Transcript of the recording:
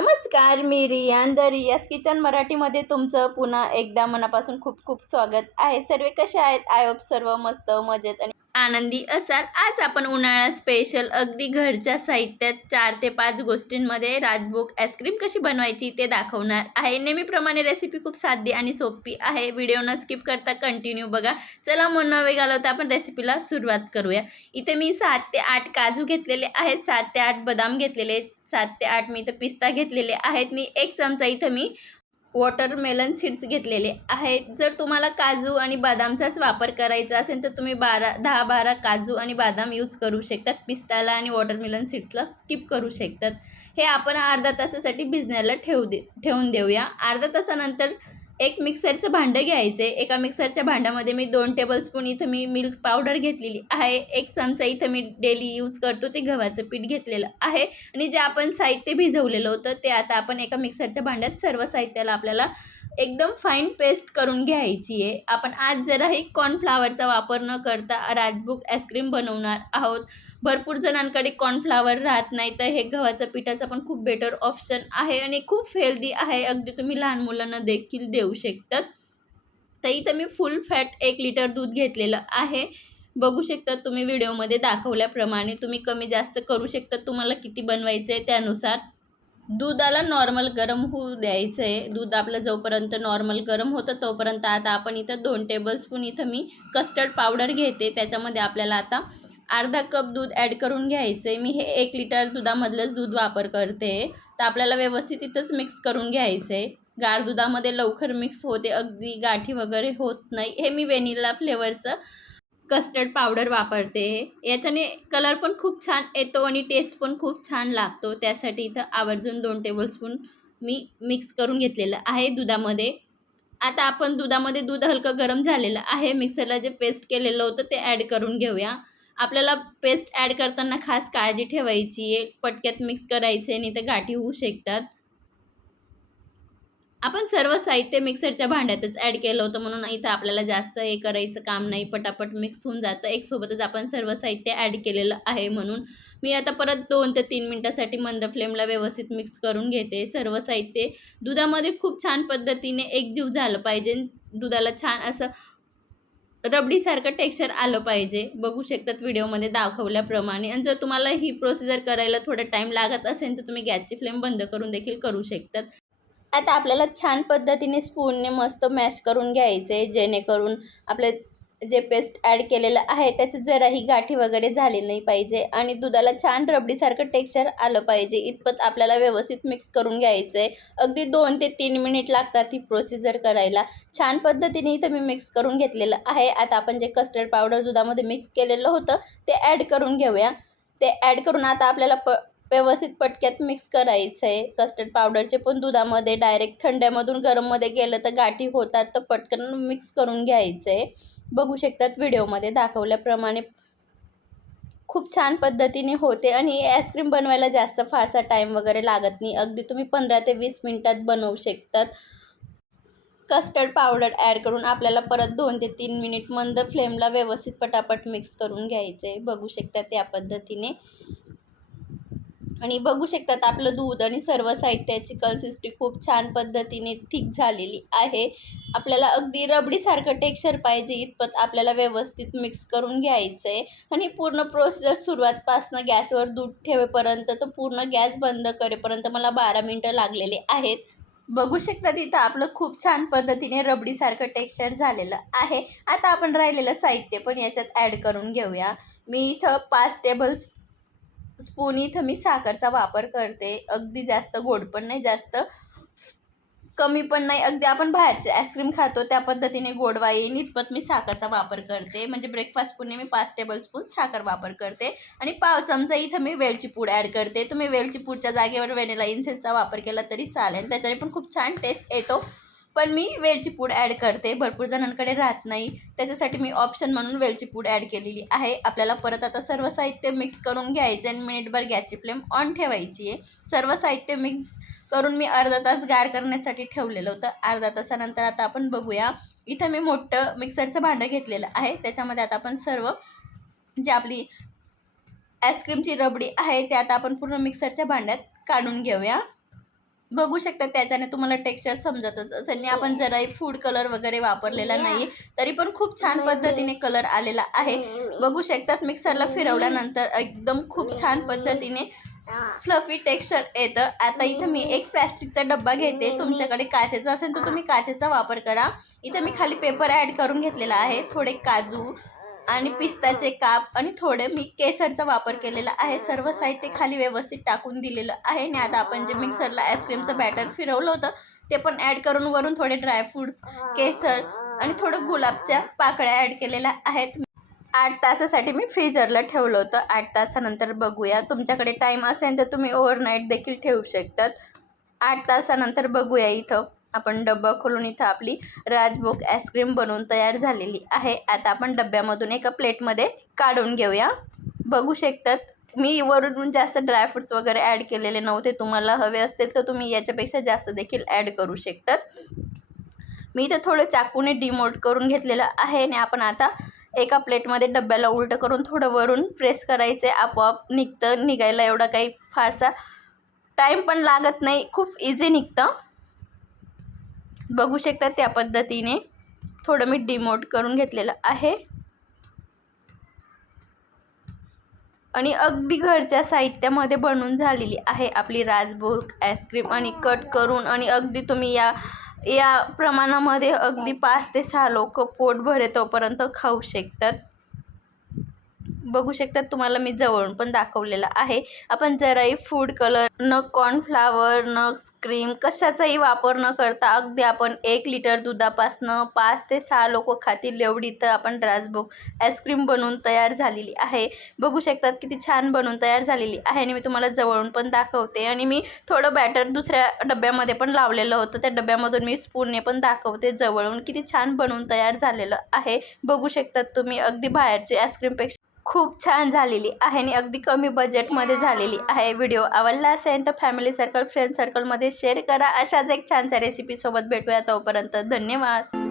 नमस्कार, मी रियान द रियाज किचन मराठीमध्ये तुमचं पुन्हा एकदा मनापासून खूप खूप स्वागत आहे. सर्व कसे आहेत? आय होप सर्व मस्त मजेत आणि आनंदी असाल. आज आपण उन्हाळा स्पेशल अगदी घरच्या साहित्यात 4 ते 5 गोष्टींमध्ये राजभोग आईस्क्रीम कशी बनवायची ते दाखवणार आहे. नेहमीप्रमाणे रेसिपी खूप साधी आणि सोपी आहे. व्हिडिओ न स्किप करता कंटिन्यू बघा. चला मन नवे घालवता आपण रेसिपीला सुरुवात करूया. इथे मी 7 ते 8 काजू घेतलेले आहेत, 7 ते 8 बदाम घेतलेले आहेत, 7 ते 8 मी इथं पिस्ता घेतलेले आहेत आणि 1 चमचा इथं मी वॉटरमेलन सीड्स घेतलेले आहेत. जर तुम्हाला काजू आणि बदामचाच वापर करायचा असेल तर तुम्ही 10-12 काजू आणि बदाम यूज करू शकतात. पिस्ताला आणि वॉटरमेलन सीड्सला स्किप करू शकतात. हे आपण अर्धा तासासाठी भिजण्याला ठेवून देऊया. अर्धा तासानंतर एक मिक्सरचं भांडं घ्यायचं आहे. एका मिक्सरच्या भांड्यामध्ये मी 2 टेबलस्पून इथं मी मिल्क पावडर घेतलेली आहे. 1 चमचा इथं मी डेली यूज करतो ते गव्हाचं पीठ घेतलेलं आहे आणि जे आपण साहित्य भिजवलेलं होतं ते आता आपण एका मिक्सरच्या भांड्यात सर्व साहित्याला आपल्याला एकदम फाईन पेस्ट करून घ्यायची आहे. आपण आज जराही कॉर्नफ्लावरचा वापर न करता राजभोग आईस्क्रीम बनवणार आहोत. भरपूर जणांकडे कॉर्नफ्लावर राहत नाही, तर हे गव्हाचं पिठाचं पण खूप बेटर ऑप्शन आहे आणि खूप हेल्दी आहे. अगदी तुम्ही लहान मुलांना देखील देऊ शकतात. तर इथं मी फुल फॅट 1 लिटर दूध घेतलेलं आहे. बघू शकता तुम्ही व्हिडिओमध्ये दाखवल्याप्रमाणे. तुम्ही कमी जास्त करू शकता, तुम्हाला किती बनवायचं आहे त्यानुसार. दुधाला नॉर्मल गरम होऊ द्यायचं आहे. दूध आपलं जोपर्यंत नॉर्मल गरम होतं तोपर्यंत आता आपण इथं 2 टेबलस्पून इथं मी कस्टर्ड पावडर घेते. त्याच्यामध्ये आपल्याला आता अर्धा कप दूध ॲड करून घ्यायचं आहे. मी हे 1 लिटर दुधामधलंच दूध वापर करते. तर आपल्याला व्यवस्थित इथंच मिक्स करून घ्यायचं आहे. गार दुधामध्ये लवकर मिक्स होते, अगदी गाठी वगैरे होत नाही. हे मी व्हॅनिला फ्लेवरचं कस्टर्ड पावडर वापरते. याच्याने कलर पण खूप छान येतो आणि टेस्ट पण खूप छान लागतो. त्यासाठी इथं आवर्जून 2 टेबलस्पून मी मिक्स करून घेतलेलं आहे दुधामध्ये. आता आपण दुधामध्ये दूध हलकं गरम झालेलं आहे. मिक्सरला जे पेस्ट केलेलं होतं ते ॲड करून घेऊया. आपल्याला पेस्ट ॲड करताना खास काळजी ठेवायची आहे. पटक्यात मिक्स करायचं आहे, नाही तर गाठी होऊ शकतात. आपण सर्व साहित्य मिक्सरच्या भांड्यातच ॲड केलं होतं म्हणून इथं आपल्याला जास्त हे करायचं काम नाही. पटापट मिक्स होऊन जातं. एकसोबतच आपण सर्व साहित्य ॲड केलेलं आहे म्हणून मी आता परत 2 ते 3 मिनटासाठी मंद फ्लेमला व्यवस्थित मिक्स करून घेते. सर्व साहित्य दुधामध्ये खूप छान पद्धतीने एकजीव झालं पाहिजे. दुधाला छान असं रबडीसारखं टेक्स्चर आलं पाहिजे. बघू शकतात व्हिडिओमध्ये दाखवल्याप्रमाणे. आणि जर तुम्हाला ही प्रोसिजर करायला थोडा टाईम लागत असेल तर तुम्ही गॅसची फ्लेम बंद करून देखील करू शकतात. आता आपल्याला छान पद्धतीने स्पूनने मस्त मॅश करून घ्यायचे आहे, जेणेकरून आपले जे पेस्ट ॲड केलेलं आहे त्याचं जराही गाठी वगैरे झाली नाही पाहिजे आणि दुधाला छान रबडीसारखं टेक्स्चर आलं पाहिजे. इतपत आपल्याला व्यवस्थित मिक्स करून घ्यायचं आहे. अगदी 2 ते 3 मिनिट लागतात ही प्रोसिजर करायला. छान पद्धतीने इथं मी मिक्स करून घेतलेलं आहे. आता आपण जे कस्टर्ड पावडर दुधामध्ये मिक्स केलेलं होतं ते ॲड करून घेऊया. ते ॲड करून आता आपल्याला व्यवस्थित पटक्यात मिक्स करायचं आहे. कस्टर्ड पावडरचे पण दुधामध्ये डायरेक्ट थंड्यामधून गरममध्ये गेलं तर गाठी होतात, तर पटकन मिक्स करून घ्यायचं आहे. बघू शकतात व्हिडिओमध्ये दाखवल्याप्रमाणे खूप छान पद्धतीने होते आणि ही आईस्क्रीम बनवायला जास्त फारसा टाईम वगैरे लागत नाही. अगदी तुम्ही 15 ते 20 मिनिटात बनवू शकतात. कस्टर्ड पावडर ॲड करून आपल्याला परत 2 ते 3 मिनिट मंद फ्लेमला व्यवस्थित पटापट मिक्स करून घ्यायचं आहे. बघू शकतात या पद्धतीने. आणि बघू शकतात आपलं दूध आणि सर्व साहित्याची कन्सिस्टन्सी खूप छान पद्धतीने थिक झालेली आहे. आपल्याला अगदी रबडीसारखं टेक्स्चर पाहिजे इतपत आपल्याला व्यवस्थित मिक्स करून घ्यायचं आहे. आणि पूर्ण प्रोसेस सुरुवातपासनं गॅसवर दूध ठेवेपर्यंत तर पूर्ण गॅस बंद करेपर्यंत मला 12 मिनटं लागलेले आहेत. बघू शकता तिथं आपलं खूप छान पद्धतीने रबडीसारखं टेक्स्चर झालेलं आहे. आता आपण राहिलेलं साहित्य पण याच्यात ॲड करून घेऊया. मी इथं 5 टेबल स्पून इथं मी साखरचा वापर करते. अगदी जास्त गोड पण नाही, जास्त कमी पण नाही. अगदी आपण बाहेरचे आईस्क्रीम खातो त्या पद्धतीने गोडवा येईल इतपत मी साखरचा वापर करते. म्हणजे ब्रेकफास्ट पुढे मी 5 टेबलस्पून साखर वापर करते आणि पाव चमचा इथं मी वेलची पूड ॲड करते. तुम्ही वेलची पूडच्या जागेवर व्हॅनिला इसेन्सचा वापर केला तरी चालेल, त्याच्याने पण खूप छान टेस्ट येतो. पण मी वेलची पूड ॲड करते. भरपूर जणांकडे राहत नाही, त्याच्यासाठी मी ऑप्शन म्हणून वेलची पूड ॲड केलेली आहे. आपल्याला परत आता सर्व साहित्य मिक्स करून घ्यायचं आणि मिनिटभर गॅसची फ्लेम ऑन ठेवायची आहे. सर्व साहित्य मिक्स करून मी अर्धा तास गार करण्यासाठी ठेवलेलं होतं. अर्धा तासानंतर आता आपण बघूया. इथं मी मोठं मिक्सरचं भांडं घेतलेलं आहे. त्याच्यामध्ये आता आपण सर्व जी आपली आईस्क्रीमची रबडी आहे ते आता आपण पूर्ण मिक्सरच्या भांड्यात काढून घेऊया. बघू शकता त्याच्याने तुम्हाला टेक्स्चर समजतच असेल आणि आपण जराही फूड कलर वगैरे वापरलेला नाही तरी पण खूप छान पद्धतीने कलर आलेला आहे. बघू शकतात मिक्सरला फिरवल्यानंतर एकदम खूप छान पद्धतीने फ्लफी टेक्स्चर येतं. आता इथं मी एक प्लॅस्टिकचा डब्बा घेते. तुमच्याकडे काचेचा असेल तर तुम्ही काचेचा वापर करा. इथं मी खाली पेपर ॲड करून घेतलेला आहे. थोडे काजू आणि पिस्ताचे काप आणि थोडे मी केसरचा वापर केलेला आहे. सर्व साहित्य खाली व्यवस्थित टाकून दिलेलं आहे आणि आता आपण जे मिक्सरला आईस्क्रीमचं बॅटर फिरवलं होतं ते पण ॲड करून वरून थोडे ड्रायफ्रूट्स, केसर आणि थोडं गुलाबच्या पाकळ्या ॲड केलेल्या आहेत. 8 तासासाठी मी फ्रीजरला ठेवलं होतं. 8 तासानंतर बघूया. तुमच्याकडे टाईम असेल तर तुम्ही ओव्हरनाईट देखील ठेवू शकतात. 8 तासानंतर बघूया. इथं आपण डब्बा खोलून इथं आपली राजभोग आईस्क्रीम बनवून तयार झालेली आहे. आता आपण डब्यामधून एका प्लेटमध्ये काढून घेऊया. बघू शकतात मी वरून जास्त ड्रायफ्रूट्स वगैरे ॲड केलेले नव्हते. तुम्हाला हवे असतील तर तुम्ही याच्यापेक्षा जास्त देखील ॲड करू शकतात. मी इथं थोडं चाकूने डिमोल्ड करून घेतलेलं आहे आणि आपण आता एका प्लेटमध्ये डब्याला उलटं करून थोडं वरून प्रेस करायचं आहे. आपोआप निघतं. निघायला एवढा काही फारसा टाईम पण लागत नाही. खूप इझी निघतं. बघू शकता त्या पद्धतीने थोडं मी डिमोल्ड करून घेतलेलं आहे आणि अगदी घरच्या साहित्यामध्ये बनवून झालेली आहे आपली राजभोग आईस्क्रीम. आणि कट करून आणि अगदी तुम्ही या प्रमाणामध्ये अगदी 5 ते 6 लोक पोट भरेतोपर्यंत खाऊ शकतात. बघू शकतात तुम्हाला मी जवळून पण दाखवलेलं आहे. आपण जराही फूड कलर न कॉर्नफ्लावर न क्रीम कशाचाही वापर न करता अगदी आपण 1 लिटर दुधापासनं 5 ते 6 लोक खातील एवढी तर आपण राजभोग आईस्क्रीम बनवून तयार झालेली आहे. बघू शकतात किती छान बनवून तयार झालेली आहे आणि मी तुम्हाला जवळून पण दाखवते. आणि मी थोडं बॅटर दुसऱ्या डब्यामध्ये पण लावलेलं होतं. त्या डब्यामधून मी स्पूनने पण दाखवते जवळून किती छान बनवून तयार झालेलं आहे. बघू शकतात तुम्ही अगदी बाहेरची आईस्क्रीमपेक्षा खूप छान झालेली आहे आणि अगदी कमी बजेटमध्ये झालेली आहे. व्हिडिओ आवडला असेल तर फॅमिली सर्कल, फ्रेंड सर्कलमध्ये शेअर करा. अशाच एक छानशा रेसिपीसोबत भेटूया. तोपर्यंत धन्यवाद.